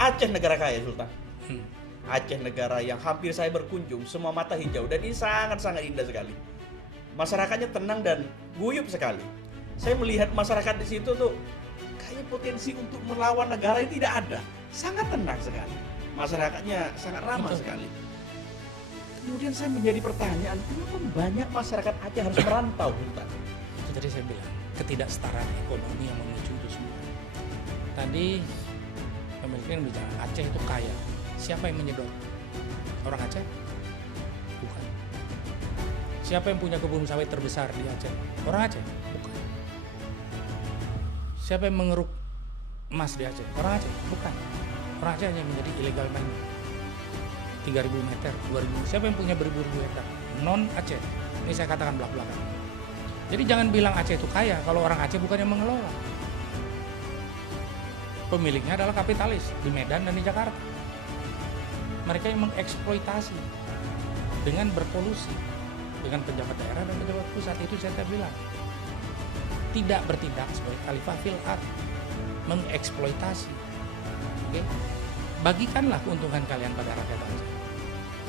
Aceh negara kaya, Sultan. Hmm. Aceh negara yang hampir saya berkunjung, semua mata hijau dan ini sangat-sangat indah sekali. Masyarakatnya tenang dan guyup sekali. Saya melihat masyarakat di situ tuh kayaknya potensi untuk melawan negara ini tidak ada. Sangat tenang sekali. Masyarakatnya sangat ramah sekali. Kemudian saya menjadi pertanyaan, kenapa banyak masyarakat Aceh harus merantau, Sultan? Itu tadi saya bilang, ketidaksetaraan ekonomi yang memicu itu semua. Tadi pemiliknya bicara Aceh itu kaya. Siapa yang menyedot? Orang Aceh? Bukan. Siapa yang punya kebun sawit terbesar di Aceh? Orang Aceh? Bukan. Siapa yang mengeruk emas di Aceh? Orang Aceh? Bukan. Orang Aceh hanya menjadi illegal mining. 3.000 meter, 2.000. Siapa yang punya beribu-ribu hektar? Non Aceh. Ini saya katakan belak-belakan. Jadi jangan bilang Aceh itu kaya kalau orang Aceh bukan yang mengelola. Pemiliknya adalah kapitalis di Medan dan di Jakarta. Mereka yang mengeksploitasi dengan berkolusi dengan pejabat daerah dan pejabat pusat. Itu saya bilang tidak bertindak sebagai khalifah fil ard, mengeksploitasi. Oke? Bagikanlah keuntungan kalian pada rakyat Aceh.